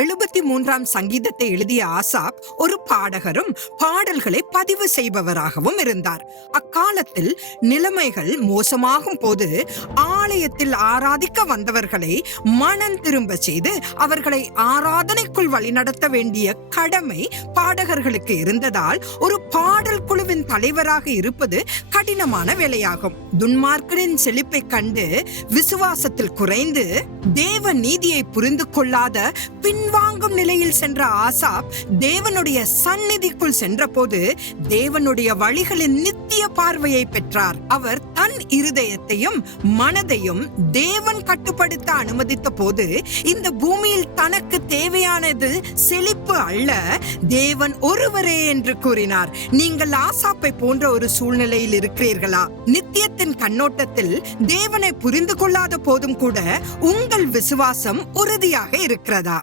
73ஆம் சங்கீதத்தை எழுதிய ஆசாப் ஒரு பாடகரும் பாடல்களை பதிவு செய்பவராகவும் இருந்தார். அக்காலத்தில் நிலைமைகள் மோசமாகும் போது ஆலயத்தில் ஆராதிக்க வந்தவர்களை மனம் திரும்ப செய்து அவர்களை ஆராதனைக்குள் வழிநடத்த வேண்டிய கடமை பாடகர்களுக்கு இருந்ததால் ஒரு பாடல் குழுவின் தலைவராக இருப்பது கடினமான வேலையாகும். துன்மார்க்கரின் செழிப்பை கண்டு விசுவாசத்தில் குறைந்து தேவ நீதியை புரிந்து கொள்ளாத பின்வாங்கும் நிலையில் சென்ற ஆசாப் தேவனுடைய சந்நிதிக்குள் சென்றபோது தேவனுடைய வழிகளின் நித்திய பார்வையை பெற்றார். அவர் தன் இருதயத்தையும் மனதையும் தேவன் கட்டுப்படுத்த அனுமதித்த போது இந்த பூமியில் தனக்கு தேவையானது செழிப்பு அல்ல, தேவன் ஒருவரே என்று கூறினார். நீங்கள் ஆசாப்பை போன்ற ஒரு சூழ்நிலையில் இருக்கிறீர்களா? நித்தியத்தின் கண்ணோட்டத்தில் தேவனை புரிந்து கொள்ளாத போதும் கூட உங்கள் விசுவாசம் உறுதியாக இருக்கிறதா?